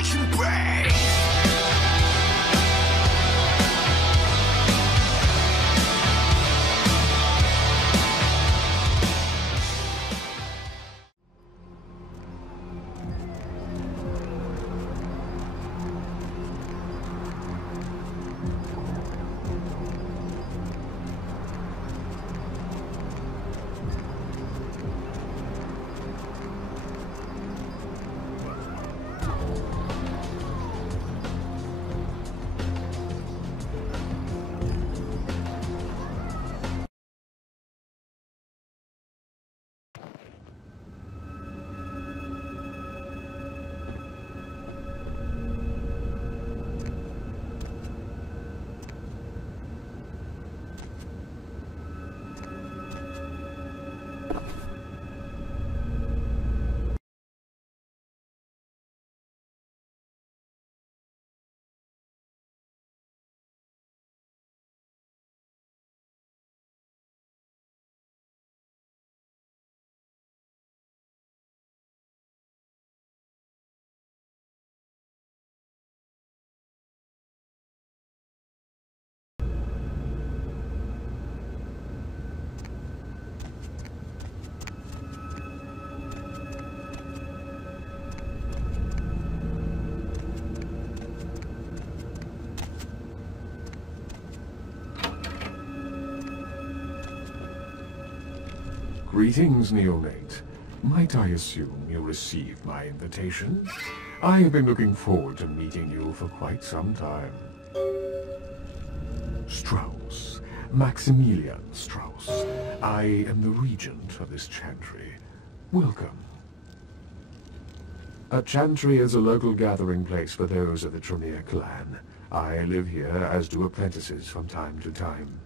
I can breathe. Greetings, neonate. Might I assume you received my invitation? I have been looking forward to meeting you for quite some time. Strauss. Maximilian Strauss. I am the regent of this chantry. Welcome. A chantry is a local gathering place for those of the Tremere clan. I live here, as do apprentices from time to time.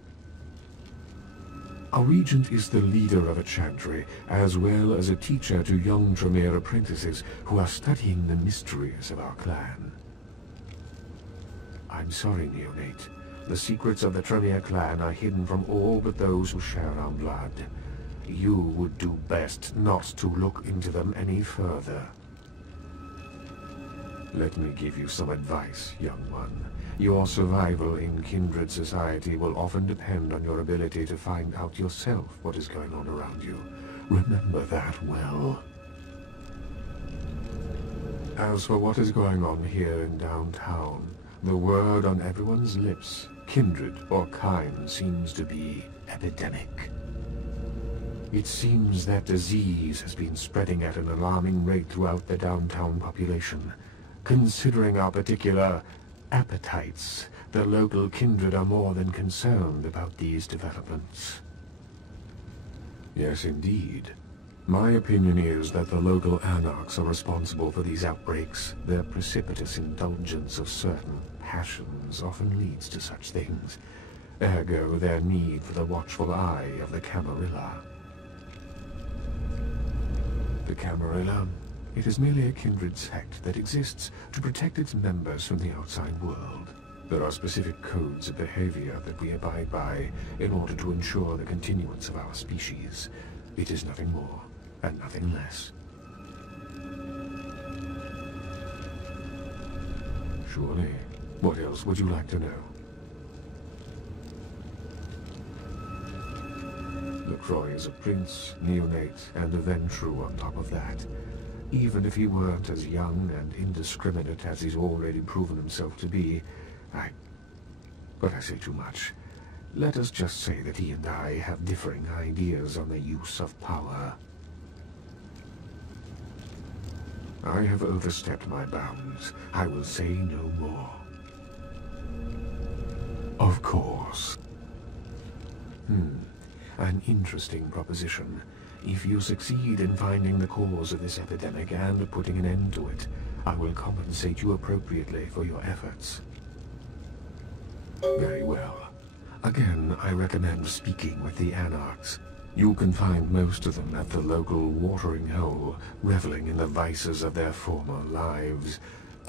A regent is the leader of a chantry, as well as a teacher to young Tremere apprentices who are studying the mysteries of our clan. I'm sorry, neonate. The secrets of the Tremere clan are hidden from all but those who share our blood. You would do best not to look into them any further. Let me give you some advice, young one. Your survival in kindred society will often depend on your ability to find out yourself what is going on around you. Remember that well. As for what is going on here in downtown, the word on everyone's lips, kindred or kind, seems to be epidemic. It seems that disease has been spreading at an alarming rate throughout the downtown population. Considering our particular appetites, the local kindred are more than concerned about these developments. Yes, indeed. My opinion is that the local anarchs are responsible for these outbreaks. Their precipitous indulgence of certain passions often leads to such things. Ergo, their need for the watchful eye of the Camarilla. The Camarilla? It is merely a kindred sect that exists to protect its members from the outside world. There are specific codes of behavior that we abide by in order to ensure the continuance of our species. It is nothing more and nothing less. Surely. What else would you like to know? LaCroix is a prince, neonate, and a Ventrue on top of that. Even if he weren't as young and indiscriminate as he's already proven himself to be, But I say too much. Let us just say that he and I have differing ideas on the use of power. I have overstepped my bounds. I will say no more. Of course. An interesting proposition. If you succeed in finding the cause of this epidemic and putting an end to it, I will compensate you appropriately for your efforts. Very well. Again, I recommend speaking with the Anarchs. You can find most of them at the local watering hole, reveling in the vices of their former lives.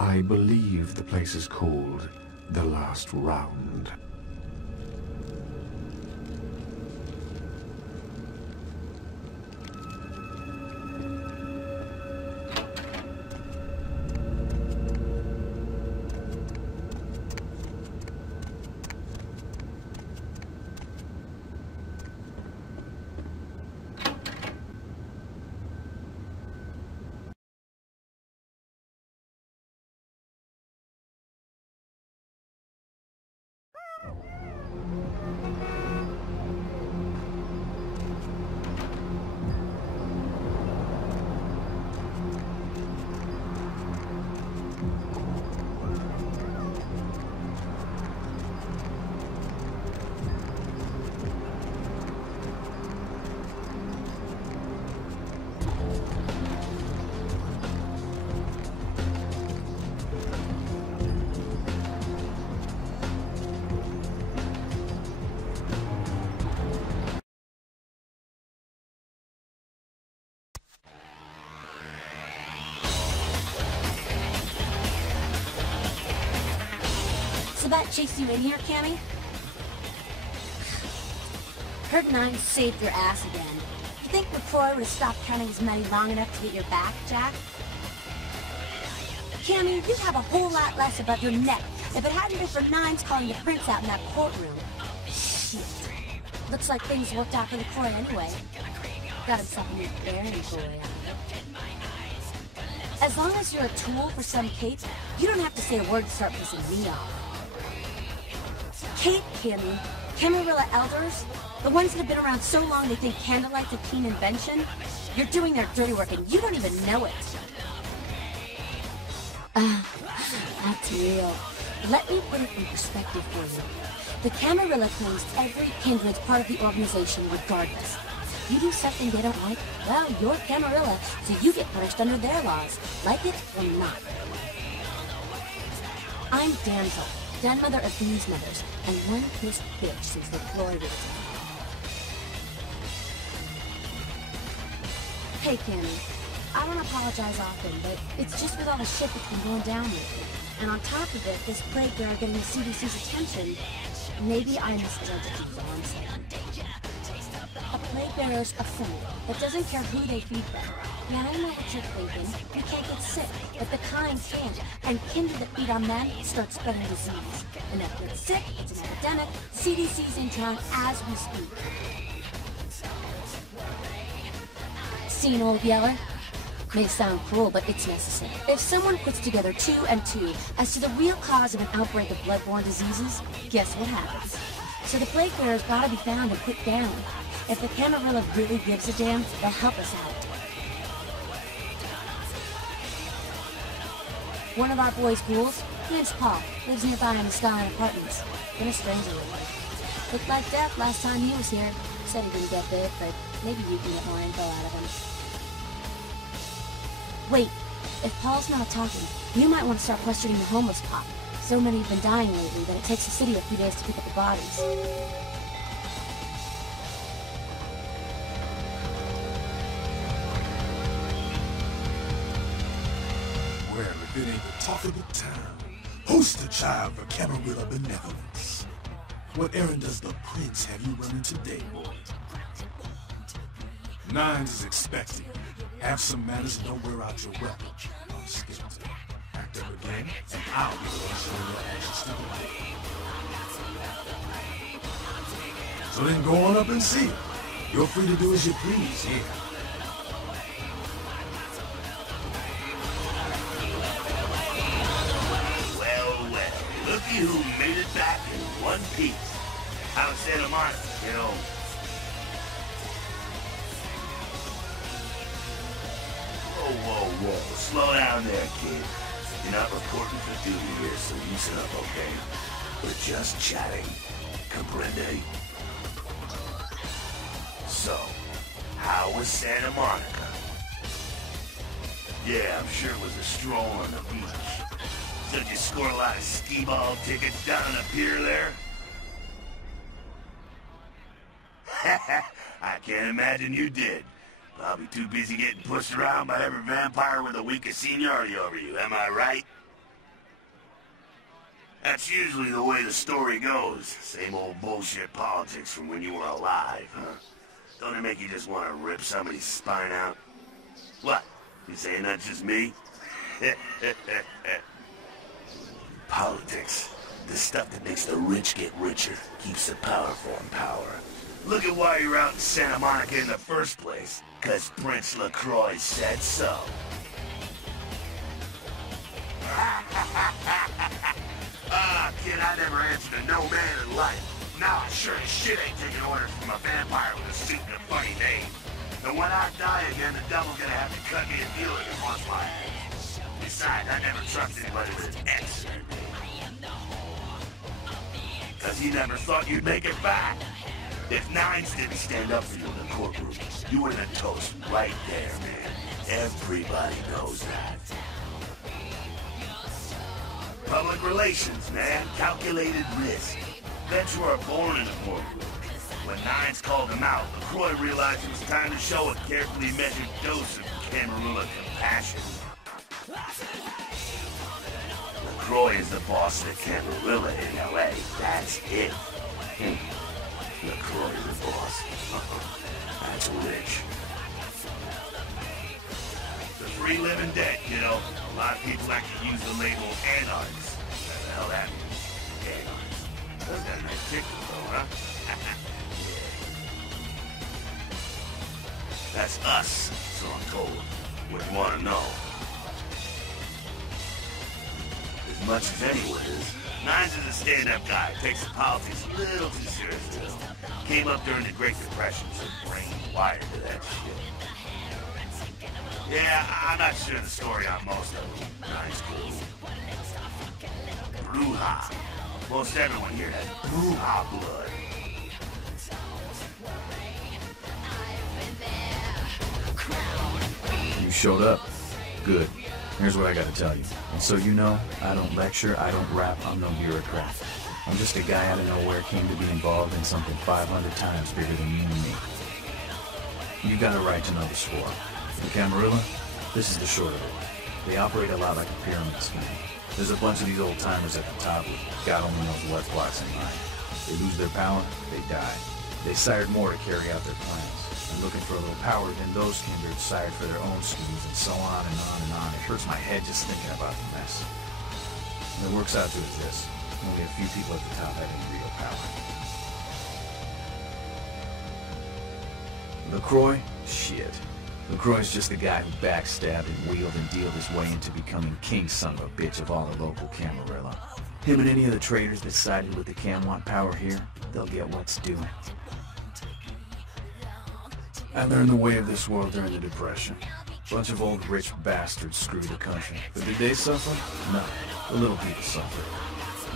I believe the place is called The Last Round. about chased you in here, Cammy? Heard Nine saved your ass again. You think LaCroix would have stopped counting his money long enough to get your back, Jack? Cammy, you'd have a whole lot less above your neck if it hadn't been for Nines calling the prince out in that courtroom. Shit. Looks like things worked out for LaCroix anyway. Got himself a new errand boy. As long as you're a tool for some Kate, you don't have to say a word to start pissing me off. Kate, Cammy, Camarilla elders, the ones that have been around so long they think candlelight's a keen invention, you're doing their dirty work and you don't even know it. That's real. Let me put it in perspective for you. The Camarilla claims every kindred's part of the organization regardless. You do something they don't like, well, you're Camarilla, so you get punished under their laws, like it or not. I'm Damsel, grandmother of these mothers, and one pissed bitch since the glory days. Hey, Cammy, I don't apologize often, but it's just with all the shit that's been going down lately. And on top of it, this plague bearer getting the CDC's attention, maybe I misjudged you for one second. A plague bearer's a fool that doesn't care who they feed them. Yeah, I know what you're thinking. You can't get sick, but the kind can. And kindred that feed on them start spreading disease. And if they're sick, it's an epidemic. CDC's in town as we speak. Seen, Old Yeller? May sound cruel, but it's necessary. If someone puts together 2 and 2 as to the real cause of an outbreak of bloodborne diseases, guess what happens? So the plague bearer's gotta be found and put down. If the Camarilla really gives a damn, they'll help us out. One of our boys' ghouls, name's Paul, lives nearby in the Sky Apartments. Been a stranger lately. Looked like death last time he was here. Said he didn't get bit, but maybe you can get more info out of him. Wait, if Paul's not talking, you might want to start questioning the homeless pop. So many have been dying lately that it takes the city a few days to pick up the bodies. Well, if it ain't the talk of the town, poster child for Camarilla benevolence. What errand does the prince have you running today, boy? Nines is expecting. Have some manners and don't wear out your weapon. I'm scared to act up again, and I'll be the one showing your actions to the So then go on up and see it. You're free to do as you please here. Looky who made it back in one piece. How's Santa Monica, you know? Whoa. Slow down there, kid. You're not reporting for duty here, so loosen up, okay? We're just chatting. Comprende? So, how was Santa Monica? Yeah, I'm sure it was a stroll on the beach. Did you score a lot of skee-ball tickets down on the pier there? I can't imagine you did. Probably too busy getting pushed around by every vampire with the weakest seniority over you, am I right? That's usually the way the story goes. Same old bullshit politics from when you were alive, huh? Don't it make you just want to rip somebody's spine out? What? You saying that's just me? Politics. The stuff that makes the rich get richer, keeps the powerful in power. Look at why you're out in Santa Monica in the first place. 'Cause Prince LaCroix said so. Kid, I never answered to no man in life. Now I sure as shit ain't taking orders from a vampire with a suit and a funny name. And when I die again, the devil's gonna have to cut me a deal if he wants my ass. Besides, I never trust anybody with an X. 'Cause he never thought you'd make it back. If Nines didn't stand up for you in the courtroom, you were the toast right there, man. Everybody knows that. Public relations, man. Calculated risk. Vets were born in the courtroom. When Nines called him out, LaCroix realized it was time to show a carefully measured dose of Camarilla compassion. LaCroix is the boss of the Camarilla in LA. That's it. LaCroix is the boss. That's rich. The free living dead, kiddo. A lot of people like to use the label anarchs. What the hell that means? Anarchs. That's got a nice picture though, huh? That's us, so I'm told. What you want to know? As much as anyone is. Nines is a stand-up guy. Takes his politics a little too seriously. Came up during the Great Depression, so brain wired to that shit. Yeah, I'm not sure the story on most of them. Nines cool. Bruja. Most everyone here has Bruja blood. You showed up. Good. Here's what I gotta tell you. And so you know, I don't lecture, I don't rap, I'm no bureaucrat. I'm just a guy out of nowhere came to be involved in something 500 times bigger than you and me. You got a right to know the score. The Camarilla, this is the short of it. They operate a lot like a pyramid scheme. There's a bunch of these old-timers at the top with God only knows what plots in mind. They lose their power, they die. They sired more to carry out their plans. And looking for a little power, then those kindred sired for their own schemes, and so on and on and on. It hurts my head just thinking about the mess. And it works out to is this. Only a few people at the top have any real power. LaCroix? Shit. LaCroix's just the guy who backstabbed and wheeled and dealed his way into becoming king son of a bitch of all the local Camarilla. Him and any of the traitors that sided with the Cam want power here, they'll get what's due. And they're in the way of this world during the Depression. Bunch of old rich bastards screwed the country. But did they suffer? No. The little people suffered.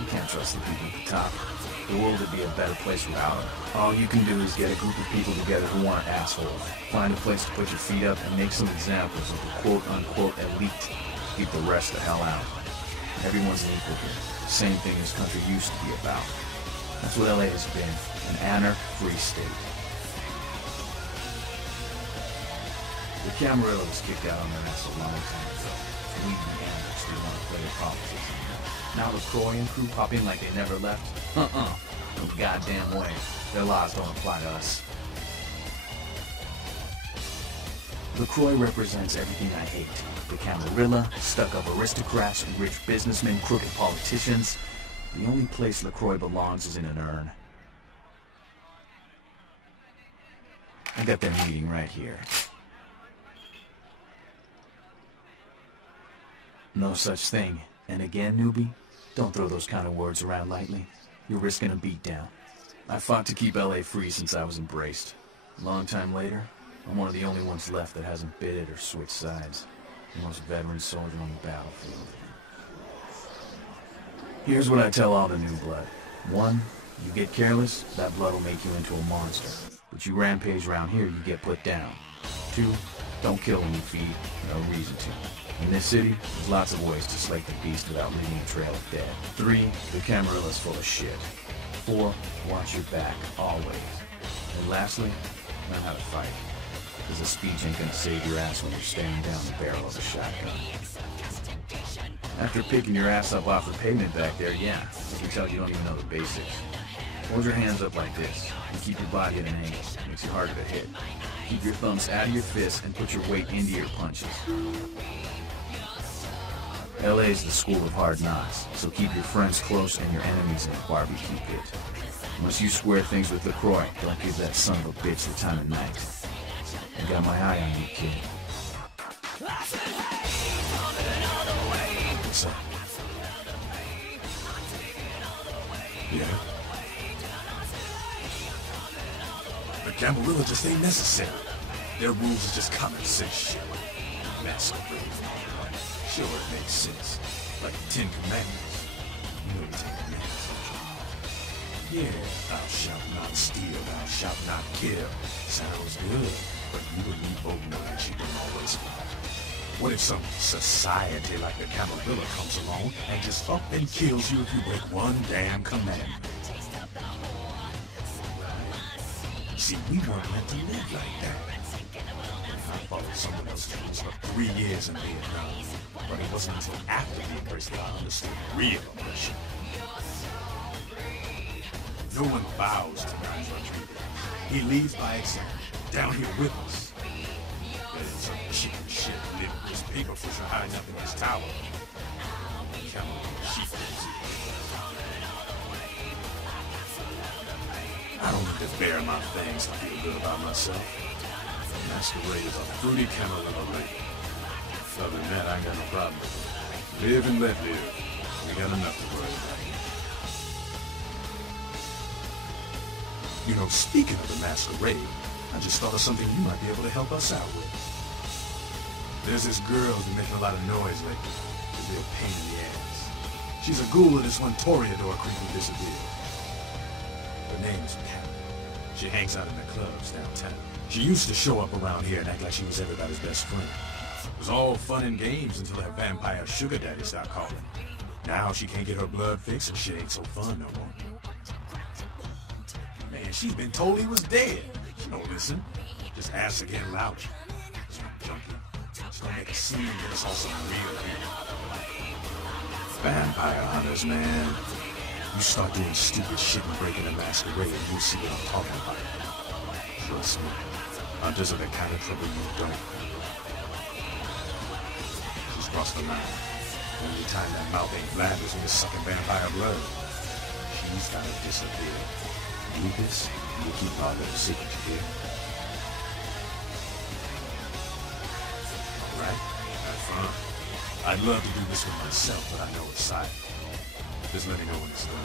You can't trust the people at the top. The world would be a better place without them. All you can do is get a group of people together who aren't assholes. Find a place to put your feet up and make some examples of the quote-unquote elite. Keep the rest the hell out. Everyone's an equal here. Same thing this country used to be about. That's what LA has been. An anarch-free state. The Camarilla was kicked out on their ass a long time ago. We the anarchs didn't want to play their politics anymore. Now LaCroix and crew pop in like they never left? No goddamn way. Their laws don't apply to us. LaCroix represents everything I hate. The Camarilla, stuck-up aristocrats, rich businessmen, crooked politicians. The only place LaCroix belongs is in an urn. I got their meeting right here. No such thing. And again, newbie, don't throw those kind of words around lightly. You're risking a beatdown. I fought to keep LA free since I was embraced. A long time later, I'm one of the only ones left that hasn't bid it or switched sides. The most veteran soldier on the battlefield. Here's what I tell all the new blood. 1, you get careless, that blood will make you into a monster. But you rampage around here, you get put down. 2, don't kill when you feed, no reason to. In this city, there's lots of ways to slake the beast without leaving a trail of dead. 3, the Camarilla's full of shit. 4, watch your back, always. And lastly, learn how to fight. Because a speech ain't gonna save your ass when you're staring down the barrel of a shotgun. After picking your ass up off the pavement back there, yeah, I can tell you don't even know the basics. Hold your hands up like this, and keep your body at an angle. Makes you harder to hit. Keep your thumbs out of your fists and put your weight into your punches. LA's the school of hard knocks, so keep your friends close and your enemies in a barbecue pit. Once you square things with LaCroix, don't give that son of a bitch the time of night. I got my eye on you, kid. What's up? Yeah? The Camarilla just ain't necessary. Their rules is just common sense shit. Masquerade. Sure, it makes sense. Like the 10 Commandments. You know the 10 Commandments, don't you? Yeah, thou shalt not steal, thou shalt not kill. Sounds good, but you and me both know that shit don't always fly. What if some society like the Camarilla comes along and just up and kills you if you break one damn commandment? See, we weren't meant to live like that. I followed someone else's rules for 3 years in Vietnam. But it wasn't until after the embrace that I understood real oppression. No one bows to God's untreated. He leads by example, down here with us. That is some chicken shit living this paper pusher hiding up in this tower. Camel sheep is it. I don't need to bare my fangs to feel good about myself. Masquerade is a fruity camel in a lake. Other than that, I ain't got no problem with it. Live and let live. We got enough to worry about. You know, speaking of the Masquerade, I just thought of something you might be able to help us out with. There's this girl who's been making a lot of noise lately. A real pain in the ass. She's a ghoul of this one Toreador creep who disappeared. Her name's Pat. She hangs out in the clubs downtown. She used to show up around here and act like she was everybody's best friend. It was all fun and games until her vampire sugar daddy stopped calling. Now she can't get her blood fixed and shit ain't so fun no more. Man, she's been told he was dead. She don't listen. Just asks again loudly. Some junkie. She's gonna make a scene and get us all some real here. Vampire hunters, man. You start doing stupid shit and breaking the Masquerade and you'll see what I'm talking about. Trust me. Hunters are the kind of trouble you don't. She's crossed the line. Only time that mouth ain't blabbers when you're sucking vampire blood. She's gotta disappear. Lucas, you keep our little secret, you hear? Alright, have fun. I'd love to do this one myself, but I know it's silent. Just let me know when it's done.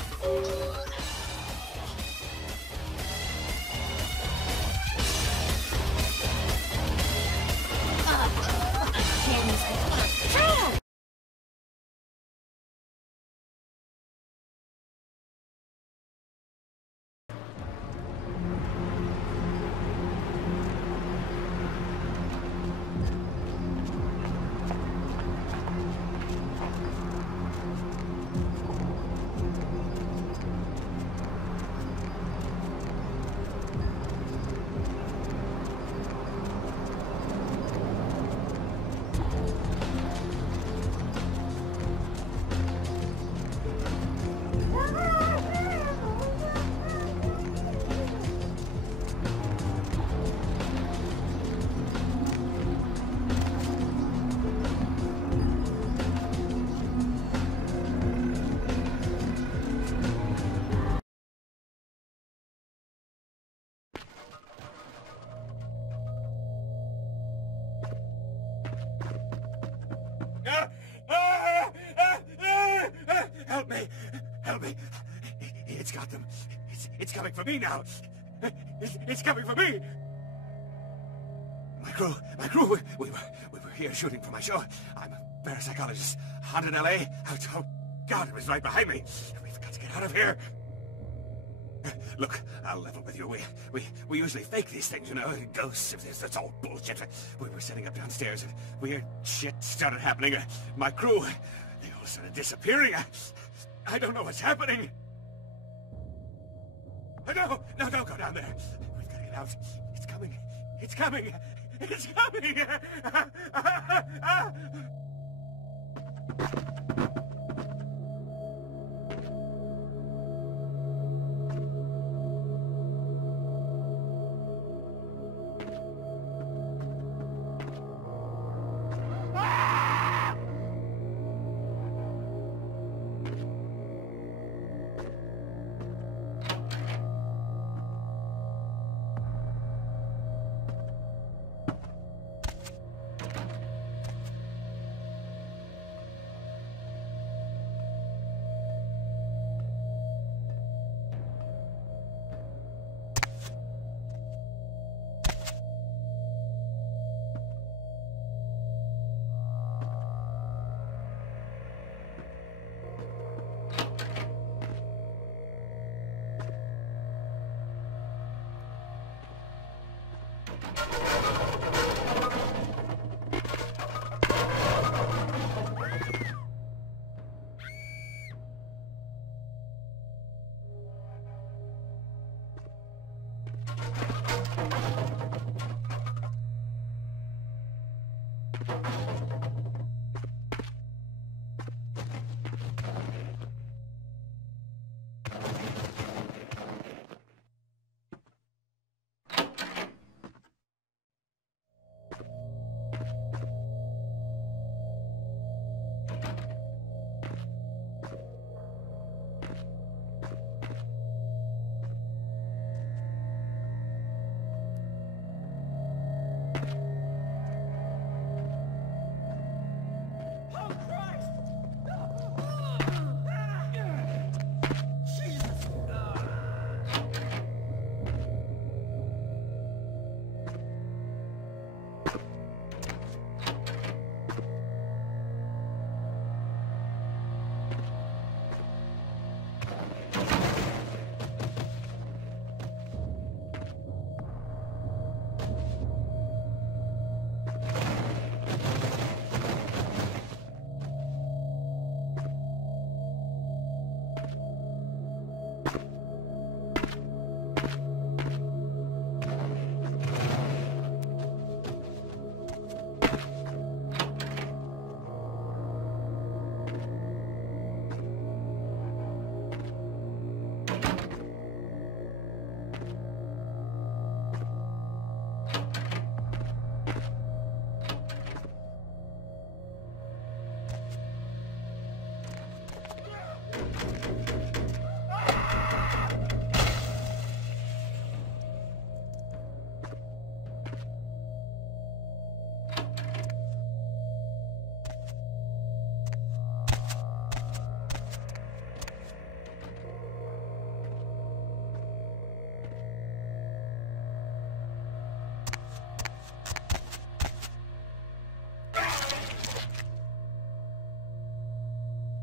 Help me! Help me! It's got them. It's coming for me now. It's coming for me. My crew. We were here shooting for my show. I'm a parapsychologist. Haunted L.A. Oh God, it was right behind me. We've got to get out of here. Look, I'll level with you. We usually fake these things, you know, ghosts. It's all bullshit. We were setting up downstairs and weird shit started happening. My crew, they all started disappearing. I don't know what's happening. No, don't go down there. We've got to get out. It's coming. It's coming. It's coming.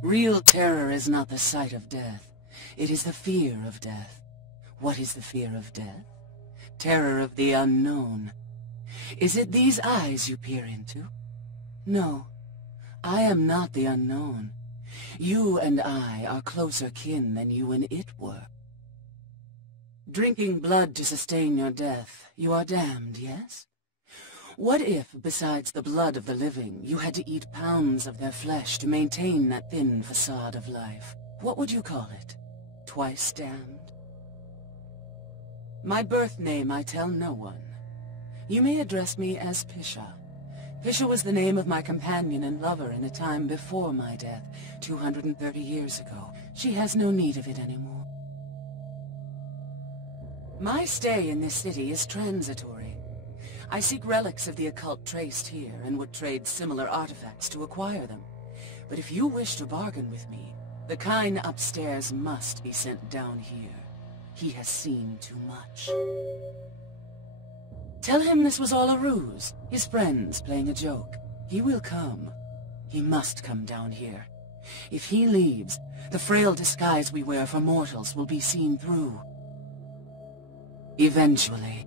Real terror is not the sight of death. It is the fear of death. What is the fear of death? Terror of the unknown. Is it these eyes you peer into? No, I am not the unknown. You and I are closer kin than you and it were. Drinking blood to sustain your death, you are damned, yes? What if, besides the blood of the living, you had to eat pounds of their flesh to maintain that thin facade of life? What would you call it? Twice damned? My birth name I tell no one. You may address me as Pisha. Pisha was the name of my companion and lover in a time before my death, 230 years ago. She has no need of it anymore. My stay in this city is transitory. I seek relics of the occult traced here, and would trade similar artifacts to acquire them. But if you wish to bargain with me, the kind upstairs must be sent down here. He has seen too much. Tell him this was all a ruse, his friends playing a joke. He will come. He must come down here. If he leaves, the frail disguise we wear for mortals will be seen through. Eventually.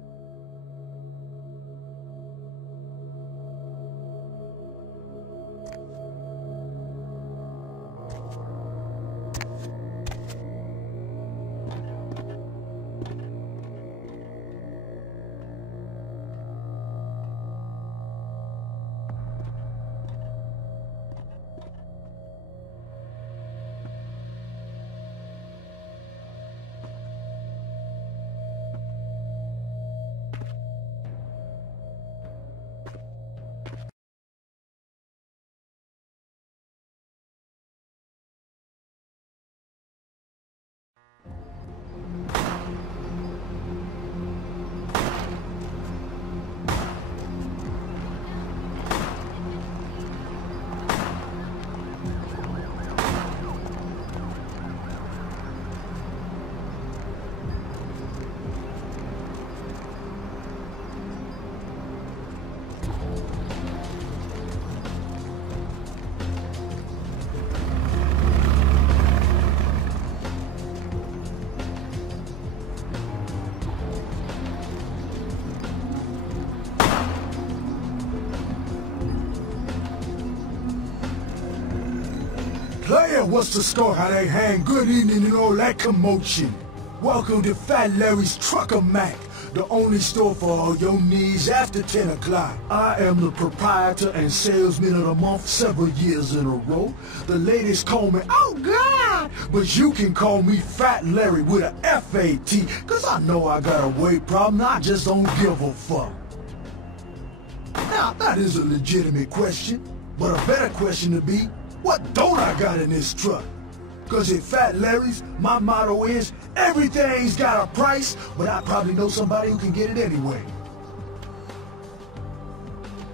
Player, what's the score? How they hang? Good evening and all that commotion. Welcome to Fat Larry's Trucker Mac, the only store for all your needs after 10 o'clock. I am the proprietor and salesman of the month several years in a row. The ladies call me, oh God! But you can call me Fat Larry with a F-A-T, cause I know I got a weight problem, I just don't give a fuck. Now, that is a legitimate question, but a better question to be, what don't I got in this truck? Cause at Fat Larry's, my motto is, everything's got a price, but I probably know somebody who can get it anyway.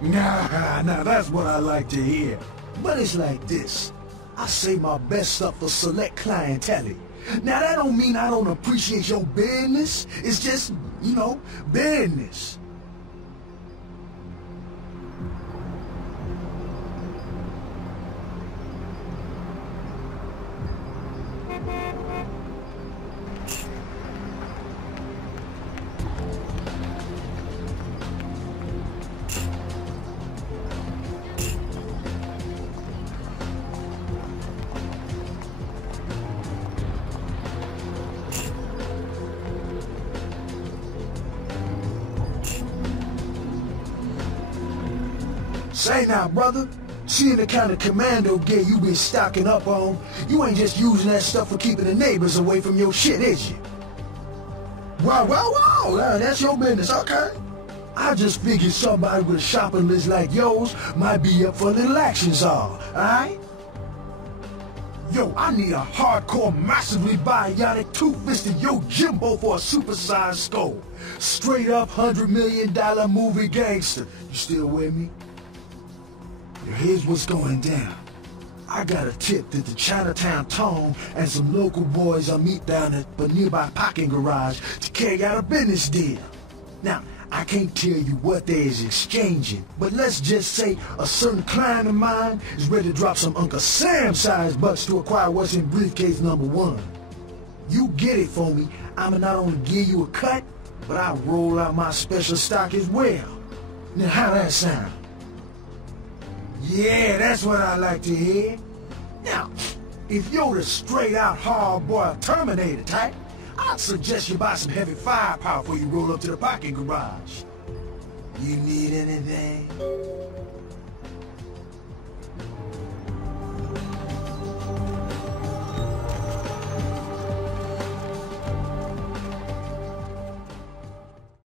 Nah, that's what I like to hear. But it's like this. I save my best stuff for select clientele. Now that don't mean I don't appreciate your business. It's just, you know, business. Say now, brother, seeing the kind of commando gear you been stocking up on, you ain't just using that stuff for keeping the neighbors away from your shit, is you? Wow, that's your business, okay? I just figured somebody with a shopping list like yours might be up for a little action, alright? Yo, I need a hardcore, massively bionic, two-fisted Yo Jimbo for a supersized skull. Straight up $100 million movie gangster. You still with me? Yo, here's what's going down. I got a tip that the Chinatown Tone and some local boys will meet down at a nearby parking garage to carry out a business deal. Now, I can't tell you what they is exchanging, but let's just say a certain client of mine is ready to drop some Uncle Sam-sized bucks to acquire what's in briefcase number 1. You get it for me, I'ma not only give you a cut, but I'll roll out my special stock as well. Now how that sound? Yeah, that's what I like to hear. Now, if you're the straight-out hard-boiled Terminator type, I'd suggest you buy some heavy firepower before you roll up to the parking garage. You need anything?